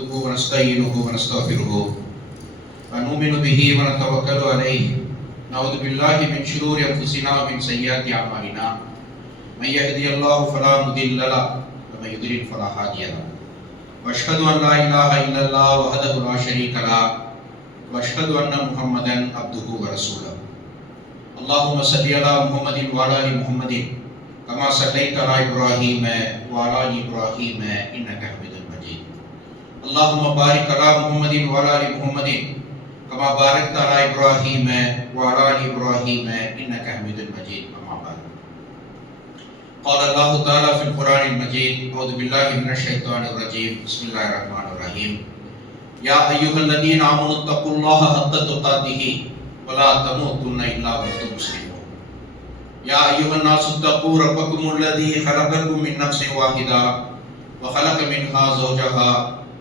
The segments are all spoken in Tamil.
نحمده ونستعينه ونستغفره ونؤمن به ونتوكل عليه نعوذ بالله من شرور انفسنا ومن سيئات اعمالنا من يهدي الله فلا مضل له ومن يضلل فلا هادي له واشهد ان لا اله الا الله وحده لا شريك له واشهد ان محمدا عبده ورسوله اللهم صل على محمد وعلى ال محمد كما صليت على ابراهيم وعلى ال ابراهيم انك حميد مجيد اللهم بارك على محمد وعلى ال محمد كما باركت على ابراهيم وعلى ال ابراهيم انك حميد مجيد اما بعد قال الله تعالى في القران المجيد اعوذ بالله من الشيطان الرجيم بسم الله الرحمن الرحيم يا ايها الذين امنوا اتقوا الله حق تقاته ولا تموتن الا وانتم مسلمون يا أيها الناس اتقوا ربكم الذي خلقكم من نفس واحدة وخلق منها زوجها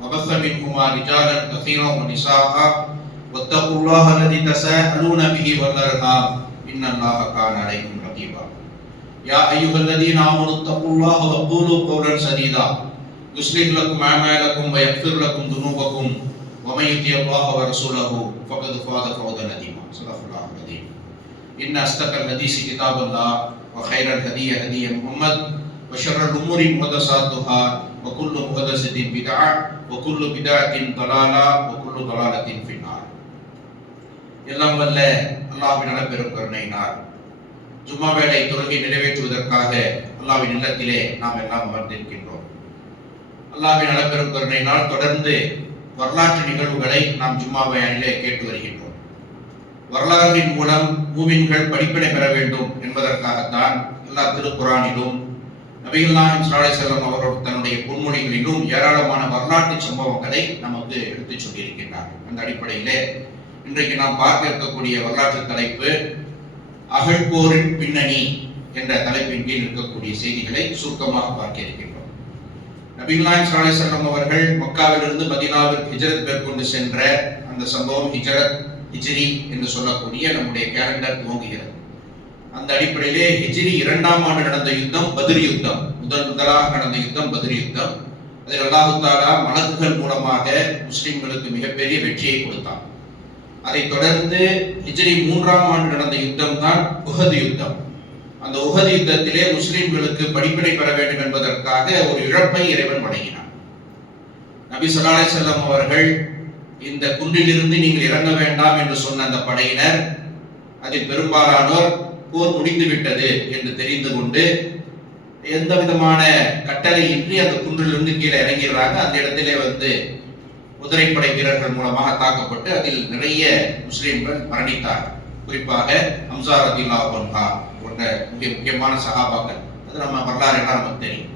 وبث منهما رجالا كثيرا ونساء واتقوا الله الذي تساءلون به والأرحام إن الله كان عليكم رقيبا يا أيها الذين آمنوا اتقوا الله وقولوا قولا سديدا يصلح لكم أعمالكم ويغفر لكم ذنوبكم ومن يطع الله ورسوله فقد فاز فوزا عظيما صدق الله العظيم إن أصدق الحديث كتاب الله وخير الهدي هدي محمد وشر الأمور محدثاتها وكل محدثة بدعة وكل بدعة ضلالة وكل ضلالة في النار எல்லாம் வல்ல அல்லாஹ்வின் அன்பெரும் கருணையினால் ஜும்மா வேளை தொழுகை நிறைவேற்றுவதற்காக அல்லாஹ்வின் இல்லத்திலே நாம் எல்லாம் அமர்ந்திருக்கின்றோம். அல்லாஹ்வின் அன்பெரும் கருணையினால் தொடர்ந்து வரலாற்று நிகழ்வுகளை நாம் ஜும்மா பயானிலே கேட்டு வருகின்றோம். வரலாற்றின் மூலம் மூமின்கள் படிப்பினை பெற வேண்டும் என்பதற்காகத்தான் எல்லா திருக்குரானிலும் நபிகள் நாயகம் ஸல்லல்லாஹு அலைஹி வஸல்லம் அவர்கள் தன்னுடைய பொன்மொழிகளிலும் ஏராளமான வரலாற்று சம்பவங்களை நமக்கு எடுத்துச் சொல்லியிருக்கின்றார். அந்த அடிப்படையிலே இன்றைக்கு நாம் பார்க்க இருக்கக்கூடிய வரலாற்று தலைப்பு அகழ்போரின் பின்னணி என்ற தலைப்பின் கீழ் இருக்கக்கூடிய செய்திகளை சுருக்கமாக பார்க்க இருக்கின்றோம். நபிகள் நாயகம் ஸல்லல்லாஹு அலைஹி வஸல்லம் அவர்கள் மக்காவிலிருந்து மதீனாவிற்கு ஹிஜ்ரத் மேற்கொண்டு சென்ற அந்த சம்பவம் ஹிஜ்ரி என்று சொல்லக்கூடிய நம்முடைய கேலண்டர் துவங்குகிறது. அந்த அடிப்படையிலே ஹிஜ்ரி 2ஆம் ஆண்டு நடந்த யுத்தம் பத்ர் யுத்தம். முதலாக நடந்த யுத்தம் பத்ர் யுத்தம். அதில் அல்லாஹ் தஆலா மலக்குகள் மூலமாக முஸ்லிம்களுக்கு மிகப்பெரிய வெற்றியை கொடுத்தார். அதைத் தொடர்ந்து ஹிஜ்ரி 3ஆம் ஆண்டு நடந்த யுத்தம் தான் உஹது யுத்தம். அந்த உஹது யுத்தத்திலே முஸ்லிம்களுக்கு படிப்பினை பெற வேண்டும் என்பதற்காக ஒரு இழப்பை இறைவன் வழங்கினார். நபி ஸல்லல்லாஹு அலைஹி வஸல்லம் அவர்கள் இந்த குன்றிலிருந்து நீங்கள் இறங்க வேண்டாம் என்று சொன்ன அந்த படையினர் அதில் பெரும்பாலானோர் போர் முடிந்து விட்டது என்று தெரிந்து கொண்டு எந்த விதமான கட்டளையின்றி அந்த குன்றிலிருந்து கீழே இறங்கிறாங்க. அந்த இடத்திலே குதிரைப்படை வீரர்கள் மூலமாக தாக்கப்பட்டு அதில் நிறைய முஸ்லிம்கள் மரணித்தார்கள். குறிப்பாக ஹம்ஸா ரலியல்லாஹு அன்ஹு போன்ற முக்கியமான சஹாபாக்கள். அது நம்ம வரலாறு எல்லாம் நமக்கு தெரியும்.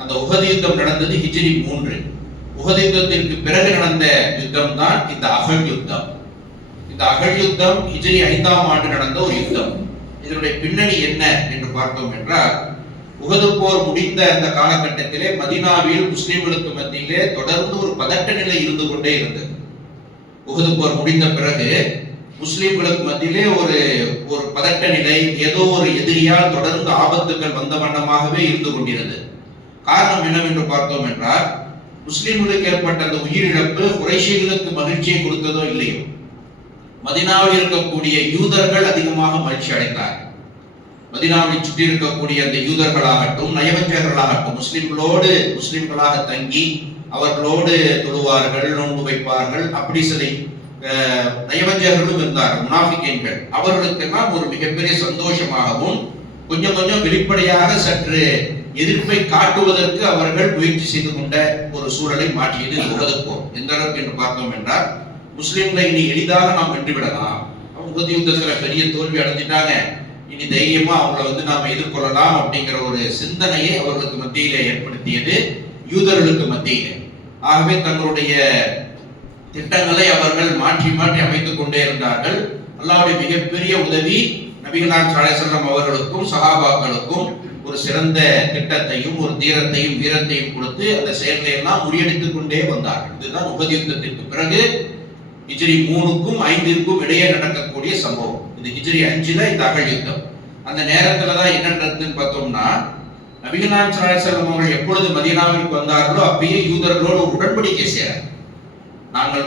அந்த உஹது யுத்தம் நடந்தது ஹிஜ்ரி 3. உஹது யுத்தத்திற்கு பிறகு நடந்த யுத்தம் தான் இந்த அகழ் யுத்தம். இந்த அகழ் யுத்தம் ஹிஜ்ரி 5ஆம் ஆண்டு நடந்த ஒரு யுத்தம். இதனுடைய பின்னணி என்ன என்று பார்த்தோம் என்றால், உஹது போர் முடிந்த அந்த காலகட்டத்திலே மதீனாவில் முஸ்லிம்களுக்கு மத்தியிலே தொடர்ந்து ஒரு பதட்ட நிலை இருந்து கொண்டே இருந்தது. உஹது போர் முடிந்த பிறகு முஸ்லிம்களுக்கு மத்தியிலே ஒரு பதட்ட நிலை, ஏதோ ஒரு எதிரியால் தொடர்ந்து ஆபத்துகள் வந்த வண்ணமாகவே இருந்து கொண்டிருந்தது. காரணம் என்னவென்று பார்த்தோம் என்றால், முஸ்லிம்களுக்கு ஏற்பட்ட அந்த உயிரிழப்பு குறைஷிகளுக்கு மகிழ்ச்சியை கொடுத்ததோ இல்லையோ, மதீனாவில் இருக்கக்கூடிய யூதர்கள் அதிகமாக மகிழ்ச்சி அடைந்தார். மதீனாவை சுற்றி இருக்கக்கூடிய அந்த யூதர்களாகட்டும் நயவஞ்சகர்களாகட்டும் முஸ்லிம்களாக தங்கி அவர்களோடு தொழுவார்கள், நோன்பு வைப்பார்கள். அப்படி சில நயவஞ்சகர்களும் இருந்தார்கள், முனாஃபிகீன்கள். அவர்களுக்கெல்லாம் ஒரு மிகப்பெரிய சந்தோஷமாகவும் கொஞ்சம் கொஞ்சம் வெளிப்படையாக சற்று எதிர்ப்பை காட்டுவதற்கு அவர்கள் முயற்சி செய்து கொண்ட ஒரு சூழலை மாற்றியது உஹது போர். எந்த அளவுக்கு என்று பார்த்தோம் என்றால், முஸ்லிம்களை இனி எளிதாக நாம் வென்றுவிடலாம், உஹது யுத்தத்துல பெரிய தோல்வி அடைஞ்சிட்டாங்க, இனி தைரியமா அவங்களை நாம எதிர்கொள்ளலாம் அப்படிங்கிற ஒரு சிந்தனையை அவர்களுக்கு மத்தியிலே ஏற்படுத்தியது யூதர்களுக்கு மத்தியிலே. ஆகவே தங்களுடைய திட்டங்களை அவர்கள் மாற்றி மாற்றி அமைத்துக் கொண்டே இருந்தார்கள். அல்லாஹ்வுடைய மிகப்பெரிய உதவி நபிகள் நாயகம் ஸல்லல்லாஹு அலைஹி வஸல்லம் அவர்களுக்கும் சஹாபாக்களுக்கும் ஒரு சிறந்த திட்டத்தையும் ஒரு தீரத்தையும் வீரத்தையும் கொடுத்து அந்த செயல்களை எல்லாம் முறியடித்துக் கொண்டே வந்தார்கள். இதுதான் உஹது யுத்தத்திற்கு பிறகு ஹிஜ்ரி 3க்கும் 5க்கும் இடையே நடக்கக்கூடிய சம்பவம். இது ஹிஜ்ரி 5ல இந்த அகழ் யுத்தம். அந்த நேரத்துல தான் என்ன நடந்ததுன்னு பார்த்தோம்னா, நபிகள் நாயகம் ஸல்லல்லாஹு அலைஹி வஸல்லம் அவர்கள் எப்பொழுது மதீனாவிற்கு வந்தார்களோ அப்பயே யூதர்களோடு ஒரு உடன்படிக்கை செய்றார். நாங்கள்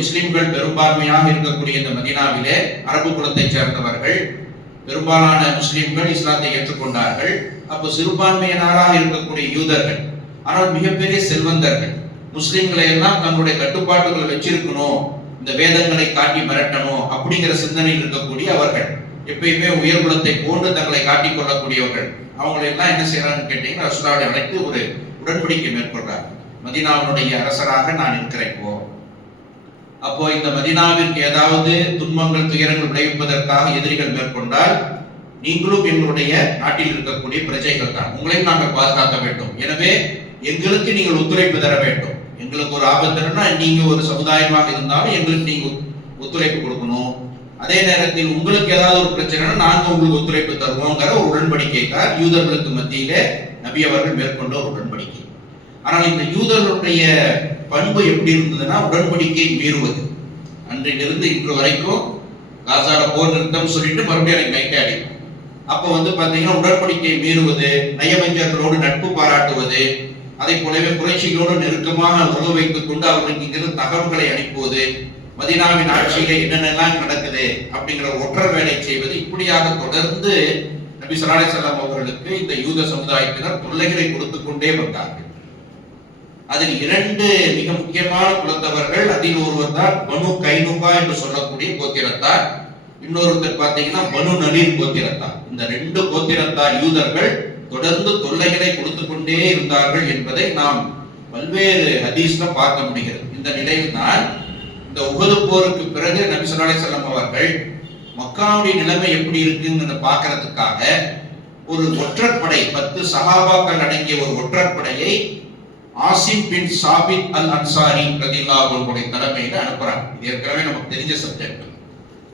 முஸ்லிம்கள் பெரும்பான்மையாக இருக்கக்கூடிய இந்த மதீனாவிலே அரபு குலத்தை சேர்ந்தவர்கள், பெரும்பாலான முஸ்லிம்கள் இஸ்லாத்தை ஏற்றுக்கொண்டார்கள். அப்போ சிறுபான்மையினராக இருக்கக்கூடிய யூதர்கள், ஆனால் மிகப்பெரிய செல்வந்தர்கள், முஸ்லிம்களை எல்லாம் தங்களுடைய கட்டுப்பாட்டுகளை வச்சிருக்கணும், இந்த வேதங்களை காட்டி மிரட்டணும் அப்படிங்கிற சிந்தனையில் இருக்கக்கூடிய அவர்கள், எப்பயுமே உயர்குலத்தை போன்று தங்களை காட்டிக் கொள்ளக்கூடியவர்கள், அவங்களை எல்லாம் என்ன செய்யறான்னு கேட்டீங்கன்னா ரசூலுல்லாஹி அழைத்து ஒரு உடன்படிக்கை மேற்கொள்றார். மதீனாவினுடைய அரசராக நான் இருக்கிறேன். அப்போ இந்த மதீனாவிற்கு ஏதாவது துன்பங்கள் துயரங்கள் விளைவிப்பதற்காக எதிரிகள் மேற்கொண்டால் நீங்களும் எங்களுடைய நாட்டில் இருக்கக்கூடிய பிரஜைகள் தான், உங்களையும் நாங்கள் பாதுகாக்க வேண்டும். எனவே எங்களுக்கு நீங்கள் ஒத்துழைப்பு தர வேண்டும். எங்களுக்கு ஒரு ஆபத்துனா நீங்க ஒரு சமுதாயமாக இருந்தாலும் எங்களுக்கு நீங்க ஒத்துழைப்பு கொடுக்கணும். அதே நேரத்தில் உங்களுக்கு ஏதாவது ஒரு பிரச்சனைனா நாங்க உங்களுக்கு ஒத்துழைப்பு தருவோங்கிற ஒரு உடன்படிக்கை தான் யூதர்களுக்கு மத்தியிலே நபி அவர்கள் மேற்கொண்ட ஒரு உடன்படிக்கை. ஆனால் இந்த யூதர்களுடைய பண்பு எப்படி இருந்ததுன்னா உடன்படிக்கையை மீறுவது. அன்றிலிருந்து இன்று வரைக்கும் காசால போர் நிறுத்தம் சொல்லிட்டு மறுபடியும் எனக்கு மைக்கே அடிக்கும். அப்போ பாத்தீங்கன்னா உடன்படிக்கையை மீறுவது, நயவஞ்சர்களோடு நட்பு பாராட்டுவது, அதை போலவே குறைஷிகளோடு நெருக்கமாக உறவு வைத்துக் கொண்டு அவர்களுக்கு இங்கிருந்து தகவல்களை அனுப்புவது, மதீனாவின் ஆட்சியிலே என்னென்னலாம் நடக்குது அப்படிங்கிற ஒற்றர் வேலை செய்வது, இப்படியாக தொடர்ந்து நபி ஸல்லல்லாஹு அலைஹி வஸல்லம் அவர்களுக்கு இந்த யூத சமுதாயத்தினர் தொல்லைகளை கொடுத்து கொண்டே வந்தார்கள். அதில் இரண்டு மிக முக்கியமான குலத்தவர்கள், அதில் ஒருவர் தான் பனு கைனுகா என்று சொல்லக்கூடிய கோத்திரத்தார், இன்னொருத்தர் பார்த்தீங்கன்னா பனு நலீர் கோத்திரத்தார். இந்த ரெண்டு கோத்திரத்தார் யூதர்கள் தொடர்ந்து தொல்லைகளை கொடுத்து கொண்டே இருந்தார்கள் என்பதை நாம் பல்வேறு ஹதீஸ்ல பார்க்க முடிகிறது. இந்த நிலையில் தான் இந்த உஹது போருக்கு பிறகு நபி ஸல்லல்லாஹு அலைஹி வஸல்லம் அவர்கள் மக்காவுடைய நிலைமை எப்படி இருக்குன்னு பார்க்கறதுக்காக ஒரு ஒற்றற்படை, 10 சஹாபாக்கள் அடங்கிய ஒரு ஒற்றற்படையை ஆசிம் பின் சாபித் அல் அன்சாரி ரலியல்லாஹு அன்ஹு தலைமையில அனுப்புறாங்க. இது ஏற்கனவே நமக்கு தெரிஞ்ச சப்ஜெக்ட்.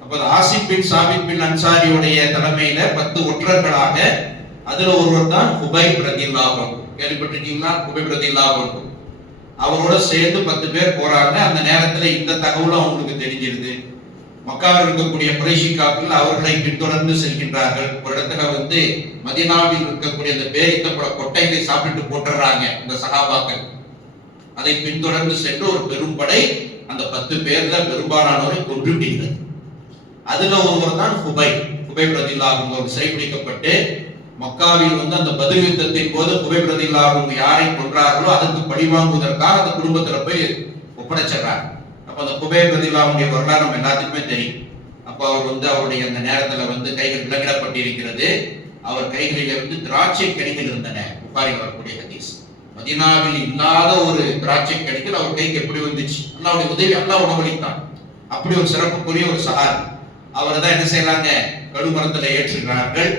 அப்ப ஆசிம் பின் சாபித் பின் அன்சாரியுடைய தலைமையில 10 ஒற்றர்களாக, அதுல ஒருவர் தான் ஹுபைப் ரலியல்லாஹு அன்ஹு. கேள்விப்பட்டிருக்கீங்களா? ஹுபைப் ரலியல்லாஹு அன்ஹு. அவரோட சேர்ந்து 10 பேர் போறாங்க. அந்த நேரத்துல இந்த தகவலும் அவங்களுக்கு தெரிஞ்சிருது. மக்காவில் இருக்கக்கூடிய குறைஷி காப்பில் அவர்களை பின்தொடர்ந்து செல்கின்றார்கள். ஒரு இடத்துல மதீனாவில் இருக்கக்கூடிய அந்த பேரித்தப்பட கொட்டைகளை சாப்பிட்டு போட்டுறாங்க இந்த சஹாபாக்கள். அதை பின்தொடர்ந்து சென்று ஒரு பெரும்படை அந்த 10 பேர்ல பெரும்பாலானோரை கொன்று விடுகிறது. அதுல ஒருவர் தான் ஹுபைப் ரலியல்லாஹு அன்ஹு சிறைபிடிக்கப்பட்டு மக்காவில் அந்த பத்ர் யுத்தத்தின் போது ஹுபைப் ரலியல்லாஹு அன்ஹு யாரை கொன்றார்களோ அதற்கு பழிவாங்குவதற்காக அந்த குடும்பத்துல போய் ஒப்படைச்சிடறாங்க. அப்ப அந்த ஹுபைப் ரலியல்லாஹு அன்ஹுடைய வரலாறு நம்ம எல்லாத்துக்குமே தெரியும். அப்ப அவர் அவருடைய அந்த நேரத்துல கைகள் விலங்கிடப்பட்டிருக்கிறது. அவர் கைகளில் திராட்சை கனிகள் இருந்தன. புகாரி வரக்கூடிய ஹதீஸ். மதீனாவில் இல்லாத ஒரு திராட்சை கனிகள் அவர் கைக்கு எப்படி வந்துச்சு? அல்லாஹ்வுடைய உதவி, அல்லாஹ் உணவளித்தான். அப்படி ஒரு சிறப்புக்குரிய ஒரு சஹாபி. அவர் தான் என்ன செய்யறாங்க? கடுமரத்துல ஏற்றுகிறார்கள்.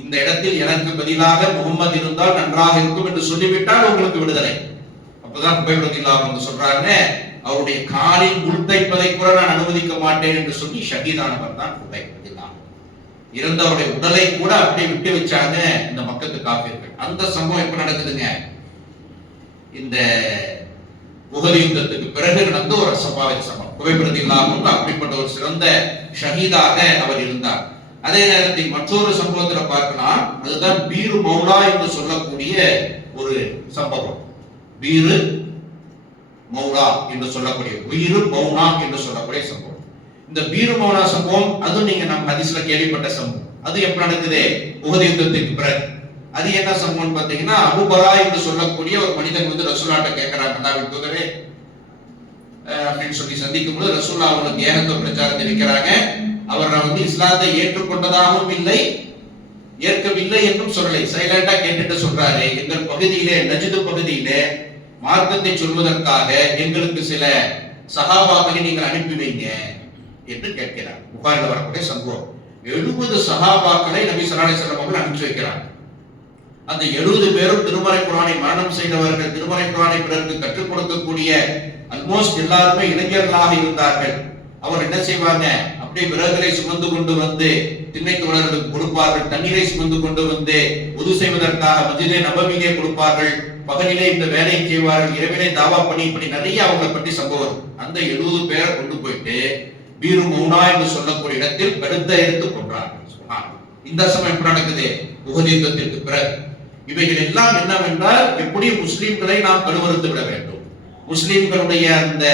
இந்த இடத்தில் எனக்கு பதிலாக முகமது இருந்தால் நன்றாக இருக்கும் என்று சொல்லிவிட்டால் உங்களுக்கு விடுதலை. அப்பதான் ஹுபைப் ரலியல்லாஹு அன்ஹு சொல்றாங்க, அவருடைய காலில் முள் தைப்பதை கூட நான் அனுமதிக்க மாட்டேன் என்று சொல்லி ஷஹீதானவர் தான் ஹுபைப் ரலியல்லாஹு அன்ஹு. இறந்தவருடைய உடலை கூட அப்படியே விட்டு வச்சாங்க இந்த மக்கத்து காஃபிர்கள். அந்த சம்பவம் எப்ப நடக்குதுங்க? இந்த உஹது யுத்தத்துக்கு பிறகு நடந்த ஒரு சம்பவம். ஹுபைப் ரலியல்லாஹு அன்ஹு அப்படிப்பட்ட ஒரு சிறந்த ஷஹீதாக அவர் இருந்தார். அதே நேரத்தில் மற்றொரு சம்பவத்துல பார்க்கலாம். அதுதான் பீரு மௌலா என்று சொல்லக்கூடிய ஒரு சம்பவம். பீரு மௌலா என்று சொல்லக்கூடிய சம்பவம். இந்த பீரு மௌலா சம்பவம் அது நீங்க நம்ம ஹதீஸ்ல கேள்விப்பட்ட சம்பவம். அது எப்ப நடக்குது? உஹது யுத்தத்துக்கு பிறகு. அது என்ன சம்பவம் பாத்தீங்கன்னா, அபு பரா என்று சொல்லக்கூடிய ஒரு மனிதன் ரசூலுல்லாஹ்ட்ட கேட்கிறாங்க, அல்லாஹ்வின் தூதரே அப்படின்னு சொல்லி சந்திக்கும் போது ரசூலுல்லாஹ் அவங்களுக்கு ஏகத்துவ பிரச்சாரத்தை வைக்கிறாங்க. அவர் இஸ்லாத்தை ஏற்றுக்கொண்டதாகவும் இல்லை, ஏற்கவில்லை என்றும் சொல்லலை. சைலண்டா கேட்டுட்டு சொல்றாரு, எங்கள் பகுதியிலே, நஜ்து பகுதியிலே மார்க்கத்தை சொல்வதற்காக எங்களுக்கு சில சஹாபாக்களை நீங்கள் அனுப்பி வைங்க என்று கேட்கிறார். புகாரில் வரக்கூடிய சம்பவம். 70 சஹாபாக்களை நபி ஸல்லல்லாஹு அலைஹி வஸல்லம் அவர்கள் அனுப்பி வைக்கிறார். அந்த 70 பேரும் திருமறை குர்ஆனை மரணம் செய்தவர்கள். திருமறை குர்ஆனை பிறருக்கு கற்றுக் கொடுக்கக்கூடிய ஆல்மோஸ்ட் எல்லாருமே இளைஞர்களாக இருந்தார்கள். அவர் என்ன செய்வாங்க? அப்படியே விறகுகளை சுமந்து கொண்டு திண்ணை தோழர்களுக்கு கொடுப்பார்கள். தண்ணீரை சுமந்து கொண்டு உது செய்வதற்காக மஸ்ஜிதே நபவியிலே கொடுப்பார்கள். பகலிலே இந்த வேலையை செய்வார்கள். இரவிலே தாவா பண்ணி, இப்படி நிறைய அவங்களை பற்றி சம்பவம். அந்த 70 பேரை கொண்டு போயிட்டு பீரு மௌனா என்று சொல்லக்கூடிய இடத்தில் கடுத்த எடுத்து கொன்றார்கள். இந்த சமயம் எப்படி நடக்குது? உஹது யுத்தத்திற்கு பிறகு. இவைகள் எல்லாம் என்னவென்றால், எப்படி முஸ்லிம்களை நாம் கழுவறுத்து விட வேண்டும், முஸ்லிம்களுடைய அந்த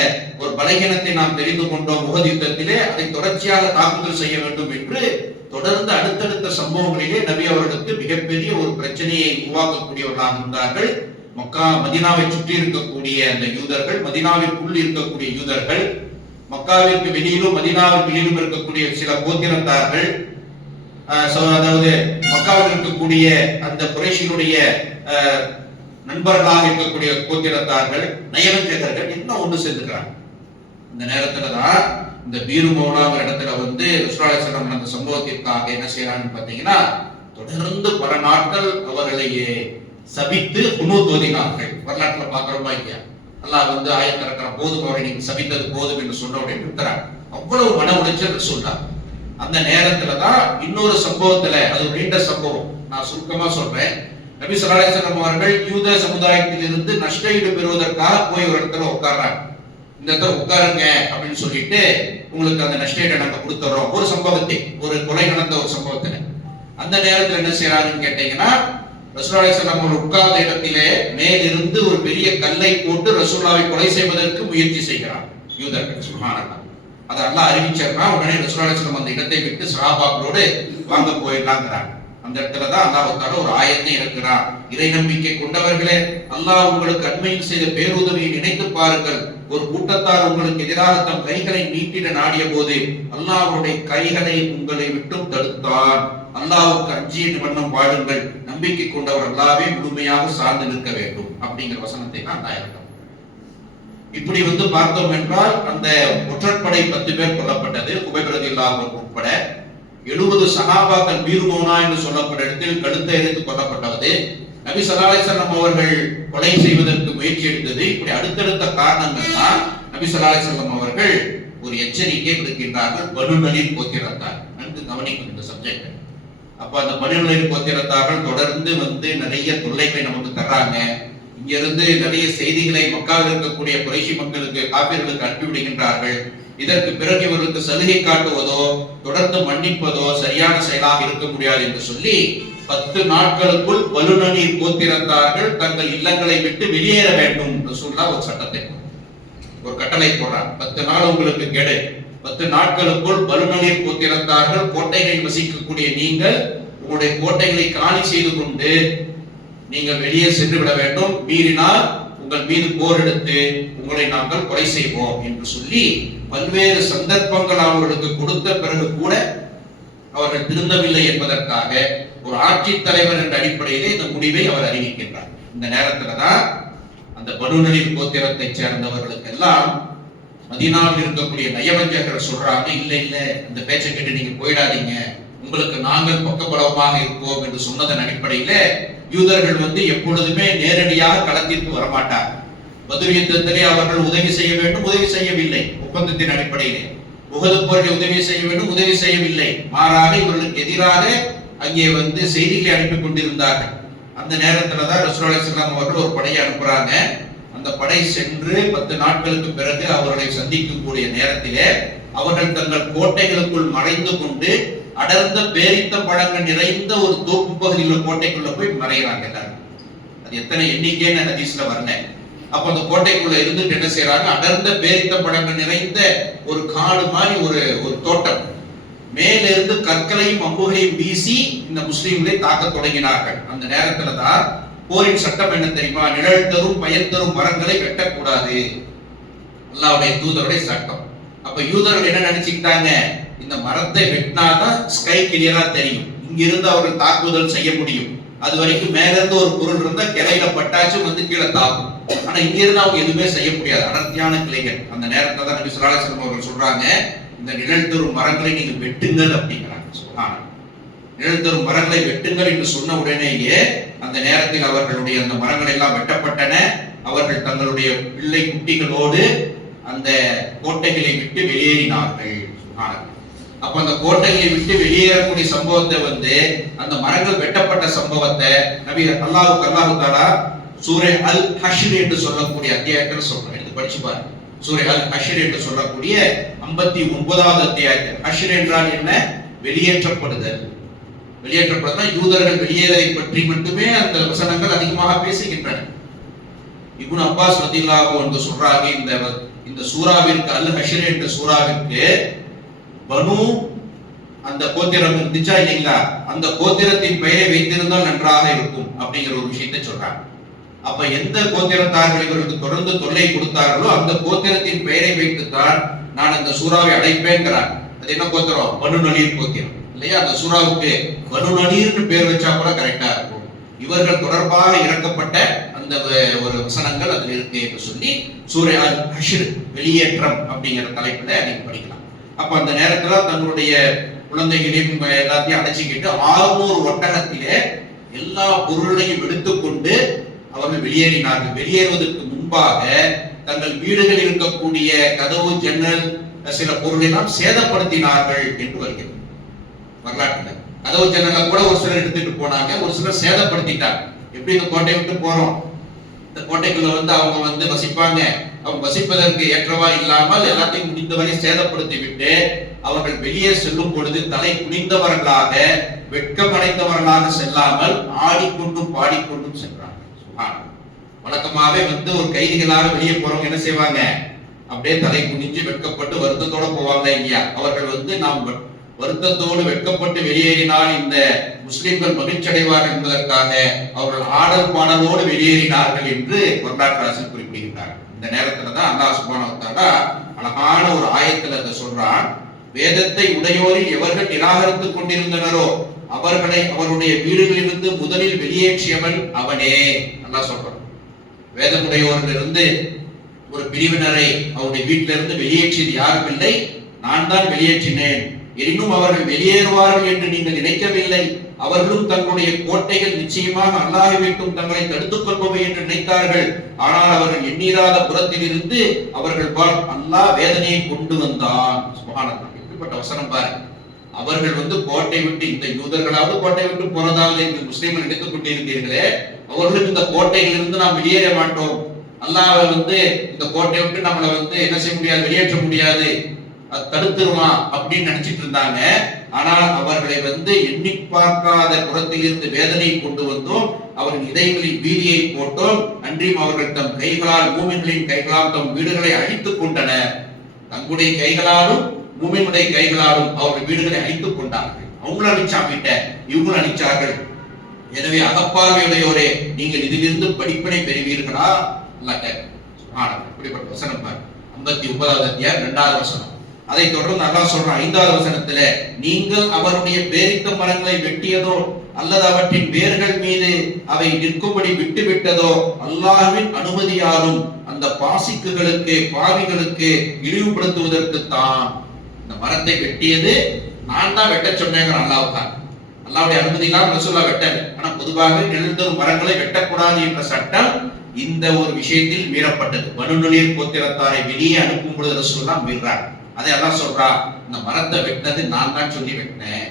ஒரு பலகீனத்தை நாம் தெரிந்து கொண்டோம் உஹது யுத்தத்திலே. அதை தொடர்ச்சியாக தாக்குதல் செய்ய வேண்டும் என்று தொடர்ந்து அடுத்தடுத்த சம்பவங்களிலே நபி அவர்களுக்கு மிகப்பெரிய ஒரு பிரச்சனையை உருவாக்கக்கூடியவர்களாக இருந்தார்கள். மக்கா மதீனாவை சுற்றி இருக்கக்கூடிய அந்த யூதர்கள், மதீனாவிற்குள் இருக்கக்கூடிய யூதர்கள், மக்காவிற்கு வெளியிலும் மதீனாவிற்கு வெளியிலும் இருக்கக்கூடிய சில கோத்திரத்தார்கள், அதாவது மக்காவில் இருக்கக்கூடிய அந்த குறைஷினுடைய நண்பர்களாக இருக்கக்கூடிய கோத்திரத்தார்கள், நயவஞ்சகர்கள் என்ன ஒன்று சேர்ந்துக்கிறாங்க. இந்த நேரத்துலதான் இந்த பீரு மௌலாங்கிற இடத்துல வந்து ரசூலுல்லாஹி ஸல்லல்லாஹு அலைஹி வஸல்லம் அந்த சம்பவத்திற்காக என்ன செய்யறாங்கன்னு பாத்தீங்கன்னா, தொடர்ந்து பல நாட்கள் அவர்களை சபித்து குனூத் ஓதினார்கள். வரலாற்றுல பாக்குறோமா இல்லையா? அல்லாஹ் வந்து ஆயத்திறக்கிற போதும் அவரை நீங்க சபித்தது போதும் என்று சொன்ன உடனே நிறுத்துறாங்க. அவ்வளவு மன உளைச்சல் சொல்றாங்க. அந்த நேரத்துலதான் இன்னொரு சம்பவத்துல, அது நீண்ட சம்பவம், நான் சுருக்கமா சொல்றேன். நபி ஸல்லல்லாஹு அலைஹி வஸல்லம் அவர்கள் யூத சமுதாயத்திலிருந்து நஷ்டஈடு பெறுவதற்காக போய் ஒரு இடத்துல உட்கார்றாங்க. இந்த இடத்துல உட்காருங்க அப்படின்னு சொல்லிட்டு, உங்களுக்கு அந்த நஷ்டஈடை நாங்க கொடுத்துறோம். ஒரு சம்பவத்தை, ஒரு கொலை நடந்த ஒரு சம்பவத்துல அந்த நேரத்துல என்ன செய்யறாங்கன்னு கேட்டீங்கன்னா, ரசூலுல்லாஹி ஸல்லல்லாஹு அலைஹி வஸல்லம் அவர்கள் உட்கார்ந்த இடத்திலே மேலிருந்து ஒரு பெரிய கல்லை போட்டு ரசூலுல்லாஹை கொலை செய்வதற்கு முயற்சி செய்கிறார் யூதர்கள். சுப்ஹானல்லாஹ். அதை அல்லாஹ் அறிவிச்சார்னா உடனே ரசூலுல்லாஹி ஸல்லல்லாஹு அலைஹி வஸல்லம் அந்த இடத்தை விட்டு சஹாபாக்களோடு வாங்க போயிடலாங்கிறாங்க. அந்த இடத்துல தான் அல்லாஹ் தஆலா ஒரு ஆயத்தை இறக்குறான். இறை நம்பிக்கை கொண்டவர்களே, அல்லாஹ் உங்களுக்கு அண்மையில் செய்த பேருதவியை நினைத்து பாருங்கள். ஒரு கூட்டத்தார் உங்களுக்கு எதிராக தம் கைகளை நீட்டிட நாடிய போது அல்லாஹ் அவருடைய கைகளை உங்களை விட்டும் தடுத்தான். அல்லாஹ்வுக்கு அஞ்சிய நிபந்தம் வாழுங்கள். நம்பிக்கை கொண்டவர் அல்லாஹ்வே முழுமையாக சார்ந்து நிற்க வேண்டும் அப்படிங்கிற வசனத்தை தான் அல்லாஹ் இறக்குறான். இப்படி வந்து பார்த்தோம் என்றால், அந்த ஒற்றற்படை 10 பேர் கொல்லப்பட்டது, குபைப் ரலியல்லாஹு அன்ஹு உட்பட 70 சஹாபாக்கள் பீர் மௌனா என்று சொல்லப்பட்ட இடத்தில் கழுத்தை எறிந்து கொல்லப்பட்டது. நபி ஸல்லல்லாஹு அலைஹி வஸல்லம் அவர்கள் கொலை செய்வதற்கு முயற்சி எடுத்தது. இப்படி அடுத்தடுத்த காரணங்கள் தான் நபி ஸல்லல்லாஹு அலைஹி வஸல்லம் அவர்கள் ஒரு எச்சரிக்கை விடுக்கின்றார்கள். பனு நலீர் கோத்திரத்தார், நன்கு கவனிக்கும் இந்த சப்ஜெக்ட். அப்ப அந்த பனு நலீர் கோத்திரத்தார்கள் தொடர்ந்து வந்து நிறைய தொல்லைகளை நமக்கு தர்றாங்க. இங்க இருந்து நிறைய செய்திகளை மக்காவில் இருக்கக்கூடிய குறைஷி மக்களுக்கு, காபிர்களுக்கு அனுப்பி விடுகின்றார்கள். இதற்கு பிறகு இவர்களுக்கு சலுகை காட்டுவதோ தொடர்ந்து மன்னிப்பதோ சரியான செயலாக இருக்க முடியாது என்று சொல்லி 10 நாட்களுக்குள் பனு நலீர் கோத்திரத்தார்கள் தங்கள் இல்லங்களை விட்டு வெளியேற வேண்டும் என்று சொல்ல ஒரு சட்டத்தை, ஒரு கட்டளை போடுறார். 10 நாள் உங்களுக்கு கெடு. 10 நாட்களுக்குள் பனு நலீர் கோத்திரத்தார்கள் கோட்டைகளில் வசிக்கக்கூடிய நீங்கள் உங்களுடைய கோட்டைகளை காலி செய்து கொண்டு நீங்கள் வெளியே சென்று விட வேண்டும். மீறினால் உங்கள் மீது போர் எடுத்து உங்களை நாங்கள் கொலை செய்வோம் என்று சொல்லி பல்வேறு சந்தர்ப்பங்கள் அவர்களுக்கு கொடுத்த பிறகு கூட அவர்கள் திருந்தவில்லை என்பதற்காக ஒரு ஆட்சி தலைவர் என்ற அடிப்படையிலே இந்த முடிவை அவர் அறிவிக்கின்றார். இந்த நேரத்துலதான் அந்த பனு நலீர் கோத்திரத்தை சேர்ந்தவர்களுக்கு எல்லாம் மதீனாவில் இருக்கக்கூடிய நயவஞ்சகர்கள் சொல்றாங்க, இல்ல இல்ல இந்த பேச்சை கேட்டு நீங்க போயிடாதீங்க, உங்களுக்கு நாங்கள் பக்கபலமாக இருப்போம் என்று சொன்னதன் அடிப்படையில யூதர்கள் வந்து எப்பொழுதுமே நேரடியாக களத்திற்கு வரமாட்டார். பத்ர் யுத்தத்திலே அவர்கள் உதவி செய்ய வேண்டும், உதவி செய்யவில்லை. ஒப்பந்தத்தின் அடிப்படையிலே உஹது போரில் உதவி செய்ய வேண்டும், உதவி செய்யவில்லை. மாறாக இவர்களுக்கு எதிராக அங்கே வந்து செய்திகளை அனுப்பி கொண்டிருந்தார்கள். அந்த நேரத்துலதான் ரசூலுல்லாஹி ஸல்லல்லாஹு அலைஹி வஸல்லம் அவர்கள் ஒரு படையை அனுப்புறாங்க. அந்த படை சென்று 10 நாட்களுக்கு பிறகு அவர்களை சந்திக்கக்கூடிய நேரத்திலே அவர்கள் தங்கள் கோட்டைகளுக்குள் மறைந்து கொண்டு அடர்ந்த பேரித்த பழங்கள் நிறைந்த ஒரு தோப்பு பகுதியில் கோட்டைக்குள்ள போய் மறைகிறாங்க எல்லாரும். அது எத்தனை எண்ணிக்கைன்னு ஹதீஸ்ல வரல. அப்ப அந்த கோட்டைக்குள்ள இருந்துட்டு என்ன செய்யறாங்க, அடர்ந்த பேரித்த பழங்கள் நிறைந்த ஒரு காடு மாதிரி ஒரு தோட்டம். மேல இருந்து கற்களையும் அம்புகளையும் வீசி இந்த முஸ்லிம்களை தாக்க தொடங்கினார்கள். அந்த நேரத்துலதான் போரின் சட்டம் என்ன தெரியுமா, நிழல் தரும் பயன் தரும் மரங்களை வெட்டக்கூடாது, அல்லாஹ்வுடைய தூதருடைய சட்டம். அப்ப யூதர்கள் என்ன நினைச்சுக்கிட்டாங்க, இந்த மரத்தை வெட்டினாதான் ஸ்கை கிளியரா தெரியும், இங்கிருந்து அவர்கள் தாக்குதல் செய்ய முடியும். அது வரைக்கும் மேல இருந்து ஒரு பொருள் இருந்தா கிளையில பட்டாச்சும் வந்து கீழே தாக்கும். ஆனா இங்க இருந்து அவங்க எதுவுமே செய்ய முடியாது, அடர்த்தியான கிளைகள். அந்த நேரத்துல தான் நபி ஸல்லல்லாஹு அலைஹி வஸல்லம் அவர்கள் சொல்றாங்க, இந்த நிழல் தரும் மரங்களை நீங்க வெட்டுங்கள் அப்படிங்கிறாங்க. சுப்ஹானல்லாஹ். நிழல் தரும் மரங்களை வெட்டுங்கள் என்று சொன்ன உடனேயே அந்த நேரத்தில் அவர்களுடைய அந்த மரங்கள் எல்லாம் வெட்டப்பட்டன. அவர்கள் தங்களுடைய பிள்ளை குட்டிகளோடு அந்த கோட்டைகளை விட்டு வெளியேறினார்கள். சுப்ஹானல்லாஹ். அப்ப அந்த கோட்டையை விட்டு வெளியேறக்கூடிய சம்பவத்தை வந்து, அந்த மரங்கள் வெட்டப்பட்ட சம்பவத்தை நபி அல்லாஹ் தஆலா சூரே அல் ஹஷ்ர் என்று சொல்லக்கூடிய அத்தியாயத்தில் சொல்றார். இது படிச்சு பாருங்க. சூரே அல் ஹஷ்ர் என்று சொல்லக்கூடிய 59வது அத்தியாயத்தில். ஹஷ்ர் என்றால் என்ன? வெளியேற்றப்படுதல். வெளியேற்றப்படுதல் யூதர்கள் வெளியேறதை பற்றி மட்டுமே அந்த வசனங்கள் அதிகமாக பேசுகின்றன. இப்னு அப்பாஸ் ரலியல்லாஹு அன்ஹு சொல்றாங்க, இந்த சூராவிற்கு அல் ஹஷ்ர் என்ற சூராவிற்கு பனு அந்த கோத்திரம் இருந்துச்சா இல்லைங்களா, அந்த கோத்திரத்தின் பெயரை வைத்திருந்தால் நன்றாக இருக்கும் அப்படிங்கிற ஒரு விஷயத்தை சொல்றாங்க. அப்ப எந்த கோத்திரத்தார்கள் இவர்களுக்கு தொடர்ந்து தொல்லை கொடுத்தார்களோ அந்த கோத்திரத்தின் பெயரை வைத்துத்தான் நான் அந்த சூறாவை அடைப்பேன்கிறார். அது என்ன கோத்திரம்? பனு நலீர் கோத்திரம் இல்லையா? அந்த சூறாவுக்கு பனு நலீர்னு பேர் வச்சா கூட கரெக்டா இருக்கும். இவர்கள் தொடர்பாக இறக்கப்பட்ட அந்த ஒரு வசனங்கள் அதில் இருக்கு என்று சொல்லி சூரா அல் ஹஷ்ர் வெளியேற்றம் அப்படிங்கிற தலைப்புல நீங்க படிக்கலாம். அப்ப அந்த நேரத்துல தன்னுடைய குழந்தைகளையும் எல்லாத்தையும் அடைச்சிக்கிட்டு 600 ஒட்டகத்திலே எல்லா பொருளையும் எடுத்துக்கொண்டு அவர்கள் வெளியேறினார்கள். வெளியேறுவதற்கு முன்பாக தங்கள் வீடுகளில் இருக்கக்கூடிய கதவு, ஜன்னல், சில பொருளை எல்லாம் சேதப்படுத்தினார்கள் என்று வருகிறது வரலாற்றுல. கதவு ஜன்னலை கூட ஒரு சிலர் எடுத்துட்டு போனாங்க, ஒரு சிலர் சேதப்படுத்திட்டாங்க. எப்படி இந்த கோட்டையை விட்டு போறோம், இந்த கோட்டைக்குள்ள அவங்க வசிப்பாங்க, அவங்க வசிப்பதற்கு ஏற்றவா இல்லாமல் எல்லாத்தையும் முடிந்தவரை சேதப்படுத்தி விட்டு அவர்கள் வெளியே செல்லும் பொழுது தலை குனிந்தவர்களாக, வெட்கமடைந்தவர்களாக செல்லாமல் ஆடிக்கொண்டும் பாடிக்கொண்டும் சென்றாங்க. வழக்கமாவே ஒரு கைதிகளாக வெளியே போறவங்க என்ன செய்வாங்க, அப்படியே தலை குனிஞ்சு வெட்கப்பட்டு வருத்தத்தோட போவாங்க இல்லையா? அவர்கள் நாம் வருத்தத்தோடு வெட்கப்பட்டு வெளியேறினால் இந்த முஸ்லிம்கள் மகிழ்ச்சி அடைவார்கள் என்பதற்காக அவர்கள் ஆடல் பாடலோடு வெளியேறினார்கள் என்று வரலாற்று ஆசிரியர் குறிப்பிடுகிறார். இந்த நேரத்துல தான் அல்லாஹ் சுப்ஹானஹு வ தஆலா அழகான ஒரு ஆயத்துல அதை சொல்றான். வேதத்தை உடையோரில் எவர்கள் நிராகரித்துக் கொண்டிருந்தனரோ அவர்களை அவருடைய வீடுகளிலிருந்து முதலில் வெளியேற்றியவன் அவனே. அல்லாஹ் சொல்றான், வேதமுடையோரிலிருந்து ஒரு பிரிவினரை அவருடைய வீட்டிலிருந்து வெளியேற்றியது யாரும் இல்லை, நான் தான் வெளியேற்றினேன். எனினும் அவர்கள் வெளியேறுவார்கள் என்று நீங்கள் நினைக்கவில்லை. அவர்களும் தங்களுடைய கோட்டைகள் நிச்சயமாக அல்லாஹ்வை விட்டும் தங்களை தடுத்துக் கொள்பவை என்று நினைத்தார்கள். ஆனால் அவர்கள் எண்ணீராத புறத்தில் இருந்து அவர்கள் அல்லாஹ் வேதனையை கொண்டு வந்தான். சுப்ஹானல்லாஹ், எப்படிப்பட்ட வசனம் பாருங்க. அவர்கள் கோட்டை விட்டு, இந்த யூதர்களாவது கோட்டை விட்டு போறதாவது என்று முஸ்லிம்கள் நினைத்துக் கொண்டிருந்தீர்களே, அவர்களும் இந்த கோட்டையில் இருந்து நாம் வெளியேற மாட்டோம், அல்லாஹ் இந்த கோட்டை விட்டு நம்மளை என்ன செய்ய முடியாது, வெளியேற்ற முடியாது, தடுத்துருவான் அப்படின்னு நினைச்சிட்டு இருந்தாங்க. ஆனால் அவர்களை எண்ணி பார்க்காத புறத்தில் இருந்து வேதனை கொண்டு வந்தோம், அவர்கள் இதயங்களில் பீதியை போட்டோம். அன்றியும் அவர்கள் தம் கைகளால், மூமின்களின் கைகளால் தம் வீடுகளை அழித்துக் கொண்டனர். தங்களுடைய கைகளாலும் மூமினுடைய கைகளாலும் அவர்கள் வீடுகளை அழித்துக் கொண்டார்கள். அவங்களும் அழிச்சாப்பிட்ட, இவங்களும் அழிச்சார்கள். எனவே அகப்பார்வையுடையோரே, நீங்கள் இதிலிருந்து படிப்பினை பெறுவீர்களா? இப்படிப்பட்ட வசனம் பாரு, 59வது அத்தியாயம் 2வது வசனம். அதை தொடர்ந்து அல்லாஹ் சொல்றான் 5வது வசனத்துல, நீங்கள் அவருடைய பேரித்த மரங்களை வெட்டியதோ அல்லது அவற்றின் வேர்கள் மீது அவை நிற்கும்படி விட்டு விட்டதோ அல்லாஹ்வின் அனுமதியாலும் அந்த பாசிக்குகளுக்கு, பாவிகளுக்கு இழிவுபடுத்துவதற்கு தான். இந்த மரத்தை வெட்டியது நான் தான் வெட்ட சொன்னேங்கிற அல்லாஹ்தான். அல்லாஹ்வுடைய அனுமதி இல்லாமல் ரசூலுல்லாஹ் வெட்டல. ஆனா பொதுவாக எழுந்தூர் மரங்களை வெட்டக்கூடாது என்ற சட்டம் இந்த ஒரு விஷயத்தில் மீறப்பட்டது. பனு நலீர் கோத்திரத்தாரை வெளியே அனுப்பும் பொழுது ரசூலுல்லாஹ் மீறார். அதை அல்லாஹ் சொல்றா, இந்த மரத்தை வெட்டினது நான் தான் சொல்லி வெட்டினேன்.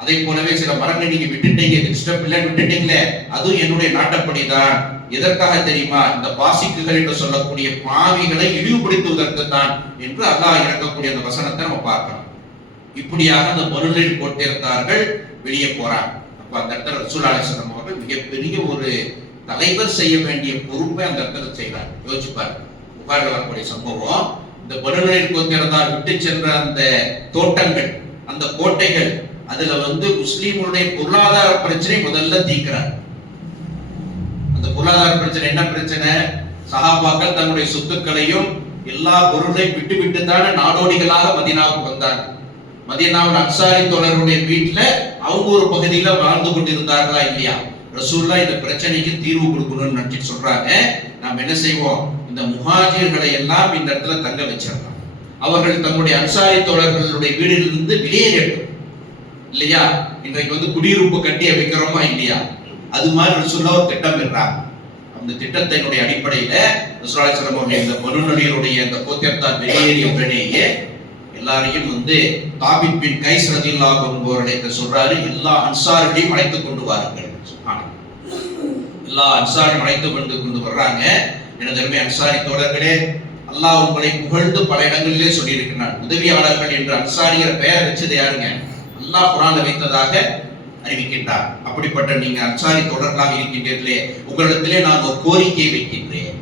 அதே போலவே சில மரங்களை நீங்க விட்டுட்டீங்க, இஷ்டம் இல்லைன்னு விட்டுட்டீங்களே, அதுவும் என்னுடைய நாட்டப்படிதான். எதற்காக தெரியுமா? இந்த பாசிக்குகள் என்று சொல்லக்கூடிய பாவிகளை இழிவுபடுத்துவதற்கு தான் என்று அல்லாஹ் இறக்கக்கூடிய அந்த வசனத்தை நம்ம பார்க்கிறோம். இப்படியாக அந்த பனு நலீர் கோத்திரத்தார்கள் வெளியே போறாங்க. அப்ப அந்த இடத்துல ரசூலுல்லாஹி ஸல்லல்லாஹு அலைஹி வஸல்லம் அவர்கள் மிகப்பெரிய ஒரு தலைவர் செய்ய வேண்டிய பொறுப்பை அந்த இடத்துல செய்கிறார். யோசிச்சு பாருங்க, புகாரில் வரக்கூடிய சம்பவம். இந்த பனு நலீர் கோத்திரத்தார் விட்டு சென்ற அந்த தோட்டங்கள், அந்த கோட்டைகள், அதுல முஸ்லிம்களுடைய பொருளாதார பிரச்சனை முதல்ல தீர்க்கிறார். அந்த பொருளாதார பிரச்சனை என்ன பிரச்சனை? சஹாபாக்கள் தங்களுடைய சொத்துக்களையும் எல்லா பொருளையும் விட்டு விட்டு தானே நாடோடிகளாக மதீனாவுக்கு வந்தாங்க. மதீனாவில் அன்சாரி தோழர்களுடைய வீட்டுல அவங்க ஒரு பகுதியில வாழ்ந்து கொண்டிருந்தார்களா இல்லையா? ரசூலுல்லாஹ் இந்த பிரச்சனைக்கு தீர்வு கொடுக்கணும்னு நினைச்சு சொல்றாங்க, நாம் என்ன செய்வோம், இந்த முஹாஜிர்களை எல்லாம் இந்த இடத்துல தங்க வச்சிடலாம். அவர்கள் தங்களுடைய அன்சாரி தோழர்களுடைய வீடிலிருந்து வெளியேறட்டும் இல்லையா? இன்றைக்கு குடியிருப்பு கட்டி வைக்கிறோமா இல்லையா? அது மாதிரி ரசூலுல்லாஹ் ஒரு திட்டம் பெறாங்க. அந்த திட்டத்தினுடைய அடிப்படையில ரசூலுல்லாஹி ஸல்லல்லாஹு அலைஹி வஸல்லம் இந்த பனு நலீருடைய இந்த கோத்திரத்தார் வெளியேறிய உடனேயே எல்லாரையும் தாபித் பின் கைஸ் ரலியல்லாஹு அன்ஹு அவர்களை சொல்றாரு, எல்லா அன்சாரிகளையும் அழைத்துக் கொண்டு வாருங்கள். எல்லா அன்சாரியும் அழைத்துக் கொண்டு வர்றாங்க. எனது அருமை அன்சாரி தோழர்களே, அல்லாஹ் உங்களை புகழ்ந்து பல இடங்களிலே சொல்லி இருக்கிறார். உதவியாளர்கள் என்று அன்சாரிங்கிற பெயரை வச்சது யாருங்க? அல்லாஹ் குர்ஆன்ல வைத்ததாக அறிவிக்கின்றார். அப்படிப்பட்ட நீங்க அன்சாரி தொடர்களாக இருக்கின்றீர்களே, உங்களிடத்திலே நான் ஒரு கோரிக்கை வைக்கின்றேன்.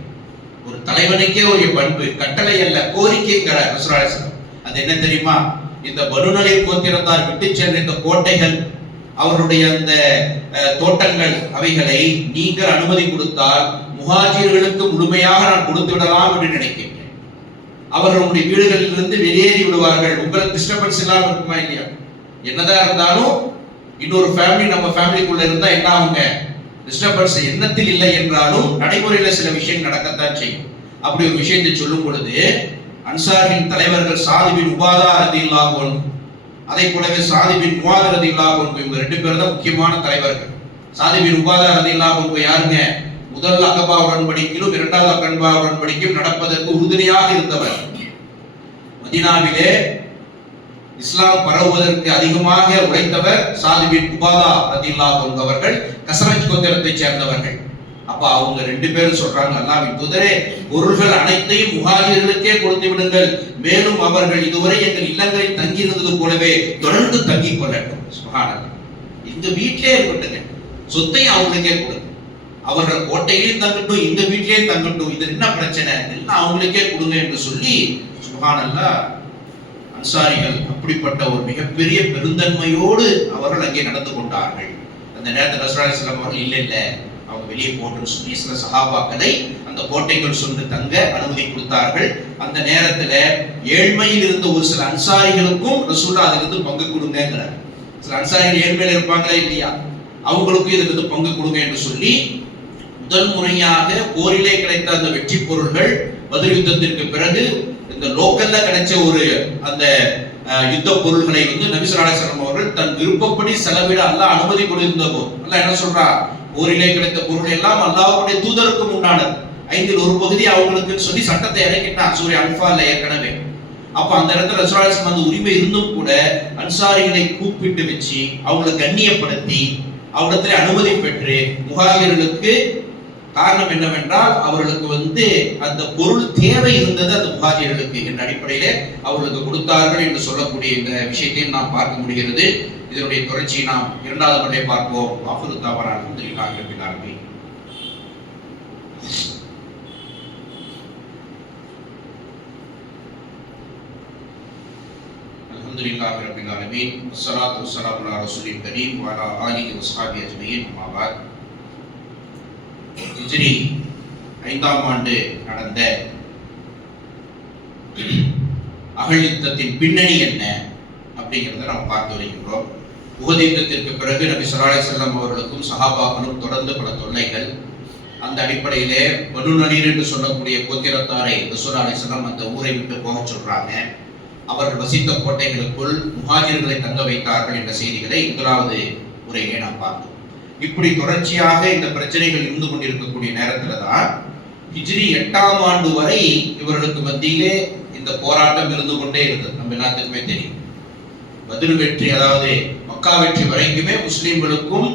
ஒரு தலைவனுக்கே ஒரு பண்பு, கட்டளை அல்ல, கோரிக்கைங்கிறார் ரசூலுல்லாஹி ஸல்லல்லாஹு அலைஹி வஸல்லம். அது என்ன தெரியுமா? இந்த பனு நலீர் கோத்திரத்தார் விட்டு சென்ற இந்த கோட்டைகள், அவருடைய அந்த தோட்டங்கள், அவைகளை நீங்கள் அனுமதி கொடுத்தால் முஹாஜிர்களுக்கு முழுமையாக நான் கொடுத்து விடலாம் என்று நினைக்கின்றேன். அவர்களுடைய வீடுகளில் இருந்து வெளியேறி விடுவார்கள். உங்களுக்கு டிஸ்டர்பன்ஸ் இல்லாம இருக்குமா இல்லையா? என்னதான் இருந்தாலும் இன்னொரு ஃபேமிலி நம்ம ஃபேமிலிக்குள்ள இருந்தா என்ன ஆகுங்க? டிஸ்டர்பன்ஸ் எண்ணத்தில் இல்லை என்றாலும் நடைமுறையில சில விஷயம் நடக்கத்தான் செய்யும். அப்படி ஒரு விஷயத்தை சொல்லும் பொழுது அன்சாரின் தலைவர்கள் சாது பின் உபாதா ரலியல்லாஹு அன்ஹு, அதை போலவே சாது பின் முஆத் ரலியல்லாஹு அன்ஹு, இவங்க ரெண்டு பேரும் தான் முக்கியமான தலைவர்கள். சாது பின் உபாதா ரலியல்லாஹு அன்ஹு யாருங்க? முதல் அகபா உடன்படிக்கையிலும் இரண்டாவது அகபா உடன்படிக்கையும் நடப்பதற்கு உறுதுணையாக இருந்தவர். மதீனாவிலே இஸ்லாம் பரவுவதற்கு அதிகமாக உழைத்தவர் சாது பின் உபாதா ரலியல்லாஹு அன்ஹு அவர்கள். கஸ்ரஜ் கோத்திரத்தைச் சேர்ந்தவர்கள். அப்ப அவங்க ரெண்டு பேரும் சொல்றாங்க, அல்லாஹ்வின் தூதரே, பொருள்கள் அனைத்தையும் முஹாஜிர்களுக்கே கொடுத்து விடுங்கள், மேலும் அவர்கள் இதுவரை எங்கள் இல்லங்களில் தங்கி இருந்தது போலவே தொடர்ந்து தங்கிக் கொள்ளட்டும். சுப்ஹானல்லாஹ். இந்த வீட்டிலே இருக்கட்டுங்க, சொத்தையும் அவங்களுக்கே கொடுங்க, அவர்கள் கோட்டையிலையும் தங்கட்டும், இந்த வீட்டிலேயும் தங்கட்டும், இது என்ன பிரச்சனை, எல்லாம் அவங்களுக்கே கொடுங்க என்று சொல்லி சுப்ஹானல்லாஹ் அன்சாரிகள் அப்படிப்பட்ட ஒரு மிகப்பெரிய பெருந்தன்மையோடு அவர்கள் அங்கே நடந்து கொண்டார்கள். அந்த நேரத்தில் ரசூலுல்லாஹி ஸல்லல்லாஹு அலைஹி வஸல்லம் அவர்கள் இல்ல அவங்க வெளியே போட்டு சொல்லி சில சஹாபாக்களை அந்த கோட்டைக்குள் சென்று தங்க அனுமதி கொடுத்தார்கள். அந்த நேரத்தில் ஏழ்மையில் இருந்த ஒரு சில அன்சாரிகளுக்கும் ரசூலுல்லாஹ் அதிலிருந்து பங்கு கொடுங்கிறார். சில அன்சாரிகள் ஏழ்மையில் இருப்பாங்களே இல்லையா, அவங்களுக்கும் இதிலிருந்து பங்கு கொடுங்க என்று சொல்லி முதல் முறையாக போரிலே கிடைத்த அந்த வெற்றி பொருள்கள் பத்ர் யுத்தத்திற்கு பிறகு இந்த லோக்கல்ல கிடைச்ச ஒரு அந்த யுத்த பொருள்களை நபி ஸல்லல்லாஹு அலைஹி வஸல்லம் அவர்கள் தன் விருப்பப்படி செலவிட அல்லாஹ் அனுமதி கொடுத்திருந்த போது அல்லாஹ் என்ன சொல்றா? போரிலே கிடைத்த பொருள் எல்லாம் அல்லாஹ்வுடைய தூதருக்கு உண்டானது, 1/5 பகுதி அவங்களுக்கு சொல்லி சட்டத்தை இறக்கிட்டான் சூரா அன்ஃபால்ல ஏற்கனவே. அப்ப அந்த இடத்துல ரசூலுல்லாஹி ஸல்லல்லாஹு அலைஹி வஸல்லம் அந்த உரிமை இருந்தும் கூட அன்சாரிகளை கூப்பிட்டு வச்சு அவங்களை கண்ணியப்படுத்தி அவரிடத்திலே அனுமதி பெற்று முஹாஜிர்களுக்கு, காரணம் என்னவென்றால் அவர்களுக்கு அந்த பொருள் தேவை இருந்தது அந்த முஹாஜிர்களுக்கு என்ற அடிப்படையிலே அவர்களுக்கு கொடுத்தார்கள் என்று சொல்லக்கூடிய இந்த விஷயத்தையும் நாம் பார்க்க முடிகிறது. இதனுடைய தொடர்ச்சியை நாம் இரண்டாவது முறையை பார்ப்போம். ஆஃபிரு தஅவானா அல்ஹம்துலில்லாஹி ரப்பில் ஆலமீன். அல்ஹம்துலில்லாஹி ரப்பில் ஆலமீன். வஸ்ஸலாத்து வஸ்ஸலாமு அலா ரசூலில் கரீம் வ அலா ஆலிஹி வஸ்ஹாபிஹி அஜ்மஈன். அம்மா பஅத். ஹிஜ்ரி 5ஆம் ஆண்டு நடந்த அஹ்ல் யுத்தத்தின் பின்னணி என்ன அப்படிங்கிறத நாம் பார்த்து வருகின்றோம். உஹது யுத்தத்திற்கு பிறகு நபி ஸல்லல்லாஹு அலைஹி வஸல்லம் அவர்களுக்கும் சஹாபாக்களும் தொடர்ந்து பல தொல்லைகள். அந்த அடிப்படையிலே பனு நலீர் என்று சொல்லக்கூடிய கோத்திரத்தாரை ரசூலுல்லாஹி அலைஹி வஸல்லம் அந்த ஊரை விட்டு போக சொல்றாங்க. அவர்கள் வசித்த கோட்டைகளுக்குள் முஹாஜிர்களை தங்க வைத்தார்கள் என்ற செய்திகளை முதலாவது உரையிலே நாம் பார்த்தோம். இப்படி தொடர்ச்சியாக இந்த பிரச்சனைகள் இருந்து கொண்டிருக்கக்கூடிய நேரத்துல தான் ஹிஜ்ரி 8ஆம் ஆண்டு வரை இவர்களுக்கு மத்தியிலே இந்த போராட்டம் இருந்து கொண்டே இருந்தது. நம்ம எல்லாத்துக்குமே தெரியும். பத்ர் வெற்றி, அதாவது மக்கா வெற்றி வரைக்குமே முஸ்லிம்களுக்கும்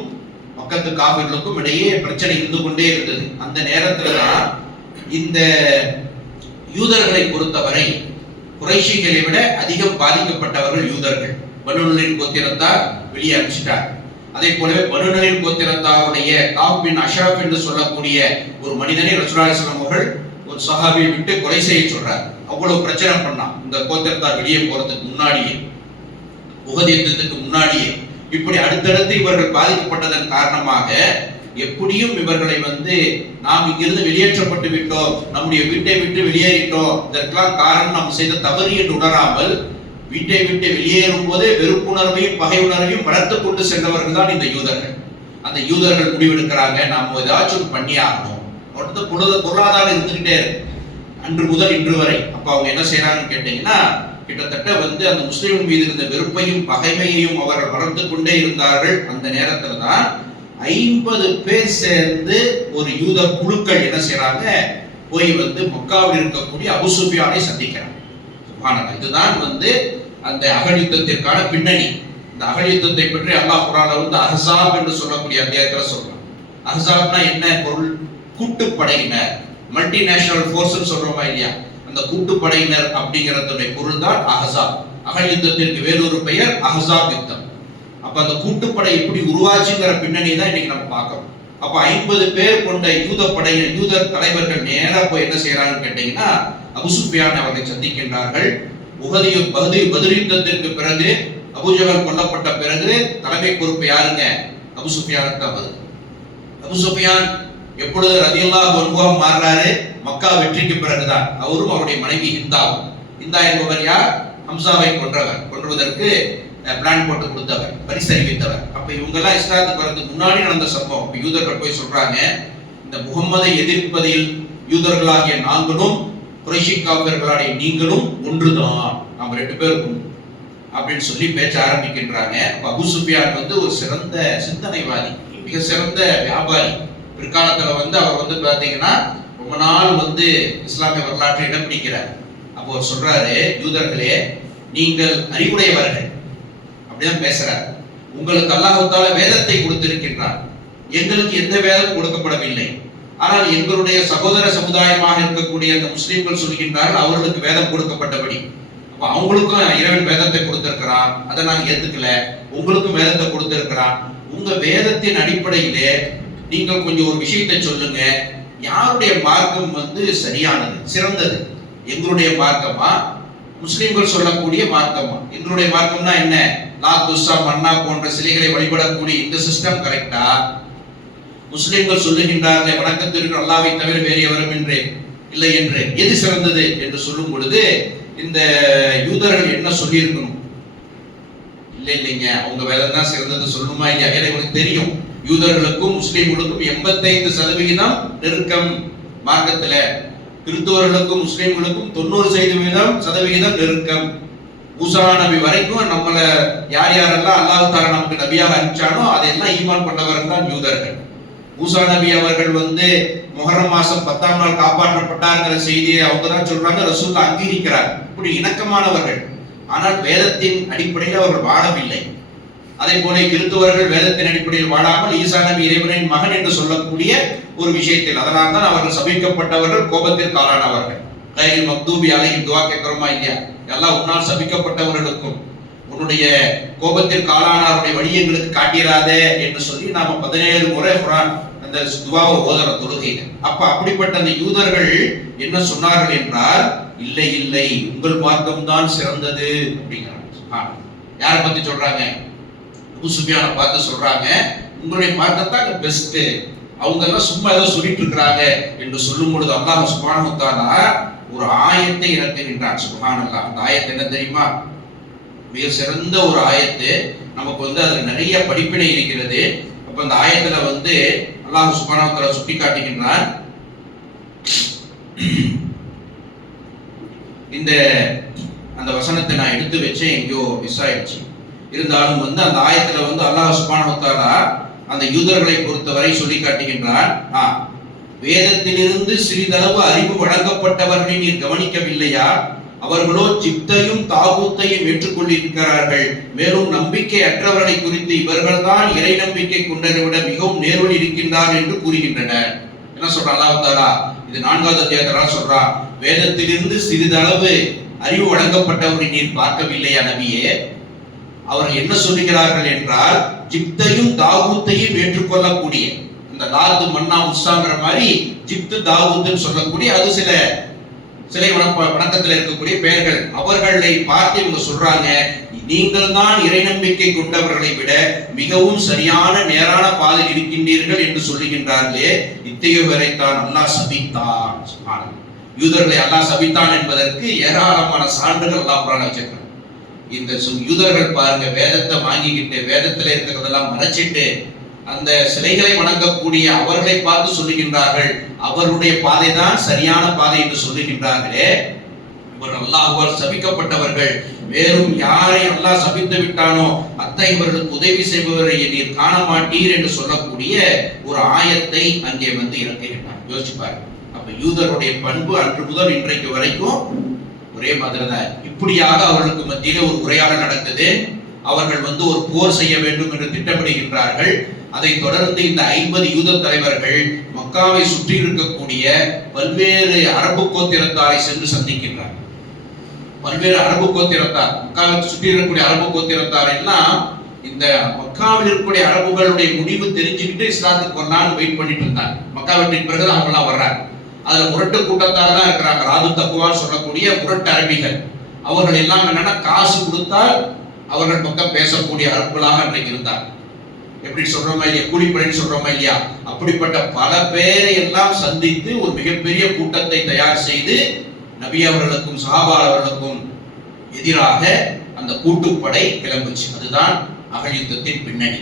மக்கத்து காஃபிர்களுக்கும் இடையே பிரச்சனை இருந்து கொண்டே இருந்தது. அந்த நேரத்துல தான் இந்த யூதர்களை பொறுத்தவரை குறைஷிகளை விட அதிகம் பாதிக்கப்பட்டவர்கள் யூதர்கள். பனு நலீர் கோத்திரத்தார் வெளியே அனுப்பிச்சிட்டார். அதே போலவே பனு நலீர் கோத்திரத்தாருடைய காப் பின் அஷ்ரஃப் என்று சொல்லக்கூடிய ஒரு மனிதனை ரசூலுல்லாஹி ஸல்லல்லாஹு அலைஹி வஸல்லம் அவர்கள் ஒரு சஹாபியை விட்டு கொலை செய்ய சொல்றார். அவ்வளவு பிரச்சனை பண்ணான் இந்த கோத்திரத்தார் வெளியே போறதுக்கு முன்னாடியே, உஹது யுத்தத்துக்கு முன்னாடியே. இப்படி அடுத்தடுத்து இவர்கள் பாதிக்கப்பட்டதன் காரணமாக எப்படியும் இவர்களை நாம் இங்கிருந்து வெளியேற்றப்பட்டு விட்டோம், நம்முடைய வீட்டை விட்டு வெளியேறிட்டோம், இதற்கெல்லாம் காரணம் நாம் செய்த தவறு என்று உணராமல் வீட்டை விட்டு வெளியேறும் போதே வெறுப்புணர்வையும் பகை உணர்வையும் வளர்த்து கொண்டு சென்றவர்கள் தான் இந்த யூதர்கள். அந்த யூதர்கள் முடிவெடுக்கிறாங்க, நாம் ஏதாச்சும் பண்ணி ஆகணும். பொருளாதாரம் இருந்துகிட்டே இருக்கு அன்று முதல் இன்று வரை. அப்ப அவங்க என்ன செய்யறாங்கன்னு கேட்டீங்கன்னா, கிட்டத்தட்ட அந்த முஸ்லிம் மீது இருந்த வெறுப்பையும் பகைமையையும் அவர்கள் வளர்த்து கொண்டே இருந்தார்கள். அந்த நேரத்துல தான் 50 பேர் சேர்ந்து ஒரு யூத குழுக்கள் என்ன செய்யறாங்க, போய் மக்காவில் இருக்கக்கூடிய அபூ சுஃபியானை சந்திக்கிறாங்க. சுப்ஹானல்லாஹ். இதுதான் அந்த அஹ்ல் யுத்தத்திற்கான பின்னணி. இந்த அஹ்ல் யுத்தத்தை பற்றி அல்லாஹ் குர்ஆன்ல அஹ்ஸாப் என்று சொல்லக்கூடிய அத்தியாயத்துல சொல்றான். அஹ்ஸாப்னா என்ன பொருள்? கூட்டுப்படையினர், மல்டிநேஷனல் ஃபோர்ஸ் சொல்றோமா இல்லையா, அந்த கூட்டுப்படையினர் அப்படிங்கறதுடைய பொருள் தான் அஹ்ஸாப். அஹ்ல் யுத்தத்திற்கு வேறொரு பெயர் அஹ்ஸாப் யுத்தம். அப்ப அந்த கூட்டுப்படை எப்படி உருவாச்சுங்கிற பின்னணி தான் இன்னைக்கு நம்ம பார்க்கணும். அப்ப 50 பேர் கொண்ட யூத தலைவர்கள் நேரா போய் என்ன செய்யறாங்கன்னு கேட்டீங்கன்னா அபூ சுஃபியான் அவர்களை சந்திக்கின்றார்கள். பத்ர் யுத்தத்திற்கு பிறகு அபூஜஹல் கொல்லப்பட்ட பிறகு தலைமை பொறுப்பு யாருங்க? அபூ சுஃபியானுக்கு தான் வருது. அபூ சுஃபியான் எப்பொழுது ரலியல்லாஹு அன்ஹு மாறுறாரு? மக்கா வெற்றிக்கு பிறகுதான். அவரும் அவருடைய மனைவி ஹிந்தா என்பவர் யார்? ஹம்சாவை கொன்றுவதற்கு பிளான் போட்டு கொடுத்தவர், பரிசறிவித்தவர். அப்ப இவங்க எல்லாம் இஸ்லாத்துக்கு வரதுக்கு முன்னாடி நடந்த சம்பவம். யூதர்கள் போய் சொல்றாங்க, இந்த முகம்மதை எதிர்ப்பதில் யூதர்களாகிய நாங்களும் குறைஷி காபிர்களாகிய நீங்களும் ஒன்றுதான், நாம் 2 பேரும் அப்படின்னு சொல்லி பேச்ச ஆரம்பிக்கின்றாங்க. அபூ சுஃபியான் ஒரு சிறந்த சிந்தனைவாதி, மிக சிறந்த வியாபாரி. பிற்காலத்துல அவர் பாத்தீங்கன்னா ரொம்ப நாள் இஸ்லாமிய வரலாற்றை இடம் பிடிக்கிறார். அப்போ அவர் சொல்றாரு, யூதர்களே நீங்கள் அறிவுடையவர்கள் அப்படிதான் பேசுறார். உங்களுக்கு அல்லாஹ் தஆலா வேதத்தை கொடுத்திருக்கின்றார், எங்களுக்கு எந்த வேதமும் கொடுக்கப்படவில்லை. ஆனால் எங்களுடைய சகோதர சமுதாயமாக இருக்கக்கூடிய அந்த முஸ்லிம்கள் சொல்கின்றார்கள் அவர்களுக்கு வேதம் கொடுக்கப்பட்டபடி. அப்ப அவங்களுக்கும் இறைவன் வேதத்தை கொடுத்திருக்கிறான், அதை நாங்க ஏத்துக்கல. உங்களுக்கும் வேதத்தை கொடுத்திருக்கிறான். உங்க வேதத்தின் அடிப்படையிலே நீங்கள் கொஞ்சம் ஒரு விஷயத்தை சொல்லுங்க, யாருடைய மார்க்கம் சரியானது, சிறந்தது? எங்களுடைய மார்க்கமா, முஸ்லிம்கள் சொல்லக்கூடிய மார்க்கமா? எங்களுடைய மார்க்கம்னா என்ன? லாத், உஸ்ஸா, மன்னா போன்ற சிலைகளை வழிபடக்கூடிய இந்த சிஸ்டம் கரெக்டா? முஸ்லிம்கள் சொல்லுகின்றார்களே வணக்கத்திற்கு அல்லாஹ்வை தவிர வேறு எவரும் இல்லை என்று, எது சிறந்தது என்று சொல்லும் பொழுது இந்த யூதர்கள் என்ன சொல்லி இருக்கணும்? இல்லைங்க, அவங்க வேதம் தான் சிறந்தது சொல்லணுமா இல்லையா? ஏன்னா இவங்களுக்கு தெரியும், யூதர்களுக்கும் முஸ்லிம்களுக்கும் 85% நெருக்கம் மார்க்கத்துல, கிறிஸ்தவர்களுக்கும் முஸ்லிம்களுக்கும் 90% நெருக்கம். மூசா நபி வரைக்கும் நம்மள யாரெல்லாம் அல்லாஹ் தஆலா நமக்கு நபியாக அனுப்பிச்சானோ அதெல்லாம் ஈமான் கொண்டவர்கள் தான் யூதர்கள். மூசா நபி அவர்கள் முஹர்ரம் மாசம் 10ஆம் நாள் காப்பாற்றப்பட்டார்ங்கிற செய்தியை அவங்க தான் சொல்றாங்க, ரசூலுல்லாஹ் அங்கீகரிக்கிறார். இப்படி இணக்கமானவர்கள். ஆனால் வேதத்தின் அடிப்படையில் அவர்கள் வாழவில்லை. அதே போல கிறிஸ்தவர்கள் வேதத்தின் அடிப்படையில் வாழாமல் ஈசா நபி இறைவனின் மகன் என்று சொல்லக்கூடிய ஒரு விஷயத்தில், அதனால் தான் அவர்கள் சபிக்கப்பட்டவர்கள், கோபத்திற்கு ஆளானவர்கள். கைரில் மக்தூபி அலைஹிம் துஆ கேட்கிறோமா இல்லையா? எல்லாம் உன்னால் சபிக்கப்பட்டவர்களுக்கும் உன்னுடைய கோபத்திற்கு ஆளானவருடைய வழி எங்களுக்கு காட்டிராதே என்று சொல்லி நாம 17 முறை குர்ஆன் அந்த துஆவை ஓதுற தொழுகையில. அப்ப அப்படிப்பட்ட அந்த யூதர்கள் என்ன சொன்னார்கள் என்றால், இல்லை இல்லை, உங்கள் மார்க்கம் தான் சிறந்தது அப்படிங்கிறாங்க. யாரை பத்தி சொல்றாங்க? அபூ சுஃபியானை பார்த்து சொல்றாங்க, உங்களுடைய மார்க்கம் தான் பெஸ்ட், அவங்க எல்லாம் சும்மா ஏதோ சொல்லிட்டு இருக்கிறாங்க என்று சொல்லும் பொழுது அல்லாஹ் சுப்ஹானஹு வ தஆலா ஒரு ஆயத்தை இறக்குகின்றான். சுப்ஹானல்லாஹ். அந்த ஆயத்து என்ன தெரியுமா? மிக சிறந்த ஒரு ஆயத்து. நமக்கு அதுல நிறைய படிப்பினை இருக்கிறது. அப்ப அந்த ஆயத்துல அல்லாஹ் சுப்ஹானஹு வ தஆலா சுட்டி காட்டுகின்றான். அந்த வசனத்தை நான் எடுத்து வச்சேன், எங்கேயோ மிஸ் ஆயிடுச்சு. இருந்தாலும் அந்த ஆயத்துல அல்லாஹ் சுப்ஹானஹு வ தஆலா அந்த யூதர்களை பொறுத்தவரை சொல்லி காட்டுகின்றான், வேதத்திலிருந்து சிறிதளவு அறிவு வழங்கப்பட்டவர்களை நீர் கவனிக்கவில்லையா? அவர்களோ சிப்தையும் தாகூத்தையும் ஏற்றுக்கொண்டிருக்கிறார்கள். மேலும் நம்பிக்கை அற்றவர்களை குறித்து இவர்கள்தான் இறை நம்பிக்கை கொண்டதை விட மிகவும் நேர்வழி இருக்கின்றார் என்று கூறுகின்றனர். என்ன சொல்றான் அல்லாஹ் தஆலா? இது 4வது அத்தியாயத்துல சொல்றான், வேதத்திலிருந்து சிறிதளவு அறிவு வழங்கப்பட்டவரை நீர் பார்க்கவில்லையா நபியே? அவர்கள் என்ன சொல்லுகிறார்கள் என்றால், ஜிப்தையும் தாகூத்தையும் ஏற்றுக்கொள்ளக்கூடிய, இந்த லாத், மன்னா, உஸ்ஸாங்கிற மாதிரி ஜிப்து, தாகூத்துன்னு சொல்லக்கூடிய அது சிலை வணக்கத்தில் இருக்கக்கூடிய பெயர்கள். அவர்களை பார்த்து இவங்க சொல்றாங்க, நீங்கள் தான் இறை நம்பிக்கை கொண்டவர்களை விட மிகவும் சரியான நேரான பாதையில் இருக்கின்றீர்கள் என்று சொல்லுகின்றார்களே, இத்தகையவரைத்தான் அல்லாஹ் சபித்தான். யூதர்களை அல்லாஹ் சபித்தான் என்பதற்கு ஏராளமான சான்றுகள் அல்லாஹ் குர்ஆன்ல வச்சிருக்காங்க. இந்த யூதர்கள் பாருங்க, வேதத்தை வாங்கிக்கிட்டு வேதத்துல இருக்கிறதெல்லாம் மறைச்சிட்டு அந்த சிலைகளை வணங்கக்கூடிய அவர்களை பார்த்து சொல்லுகின்றார்கள், அவருடைய பாதை தான் சரியான பாதை என்று சொல்லுகின்றார்களே, இவர் அல்லாஹ்வால் சபிக்கப்பட்டவர்கள். வேறும் யாரை அல்லாஹ் சபித்து விட்டானோ அத்தகையவர்களுக்கு உதவி செய்பவரை நீர் காண மாட்டீர் என்று சொல்லக்கூடிய ஒரு ஆயத்தை அங்கே இறக்குகின்றார். யோசிச்சு பாருங்க. அப்ப யூதருடைய பண்பு அன்று முதல் இன்றைக்கு வரைக்கும் ஒரே மாதிரி தான். இப்படியாக அவர்களுக்கு மத்தியிலே ஒரு உரையாடல் நடக்குது. அவர்கள் ஒரு போர் செய்ய வேண்டும் என்று திட்டமிடுகின்றார்கள். அதை தொடர்ந்து இந்த 50 யூத தலைவர்கள் மக்காவை சுற்றி இருக்கக்கூடிய பல்வேறு அரபு கோத்திரத்தாரை சென்று சந்திக்கின்றார். பல்வேறு அரபு கோத்திரத்தார், மக்காவை சுற்றி இருக்கக்கூடிய அரபு கோத்திரத்தார் எல்லாம் இந்த மக்காவில் இருக்கக்கூடிய அரபுகளுடைய முடிவு தெரிஞ்சுக்கிட்டு இஸ்லாத்துக்கு வரலான்னு வெயிட் பண்ணிட்டு இருந்தாங்க. மக்கா வெற்றிக்கு பிறகு அவங்க எல்லாம் வர்றாங்க. அதுல முரட்டு கூட்டத்தார் தான் இருக்கிறாங்க. ராது தக்குவான்னு சொல்லக்கூடிய முரட்டு அரபிகள். அவர்கள் எல்லாம் என்னன்னா காசு கொடுத்தால் அவர்கள் பக்கம் பேசக்கூடிய அரபுகளாக அன்றைக்கு இருந்தார். எப்படி சொல்றோமா இல்லையா, கூலிப்படைன்னு சொல்றோமா இல்லையா, அப்படிப்பட்ட பல பேரை எல்லாம் சந்தித்து ஒரு மிகப்பெரிய கூட்டத்தை தயார் செய்து நபி அவர்களுக்கும் சஹாபா அவர்களுக்கும் எதிராக அந்த கூட்டுப்படை கிளம்புச்சு. அதுதான் அகழ்யுத்தத்தின் பின்னணி.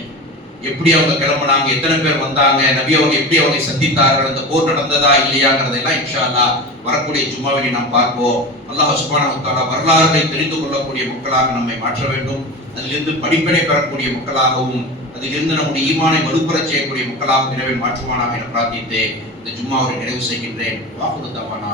எப்படி அவங்க கிளம்பினாங்க, எத்தனை பேர் வந்தாங்க, நபி அவங்க எப்படி அவங்களை சந்தித்தார்கள், அந்த போர் நடந்ததா இல்லையாங்கிறதெல்லாம் இன்ஷா அல்லாஹ் வரக்கூடிய ஜும்மாவினை நாம் பார்ப்போம். அல்லாஹ் சுப்ஹானஹு வ தஆலா வரலாறுகளை தெரிந்து கொள்ளக்கூடிய மக்களாக நம்மை மாற்ற வேண்டும். அதிலிருந்து படிப்பினை பெறக்கூடிய மக்களாகவும் அதிலிருந்து நம்முடைய ஈமானை வலுப்பெறச் செய்யக்கூடிய மக்களாகவும் எனவே மாற்றுவானாக என பிரார்த்தித்து இந்த ஜும்மாவை நிறைவு செய்கின்றேன். வாகுரு தவானா.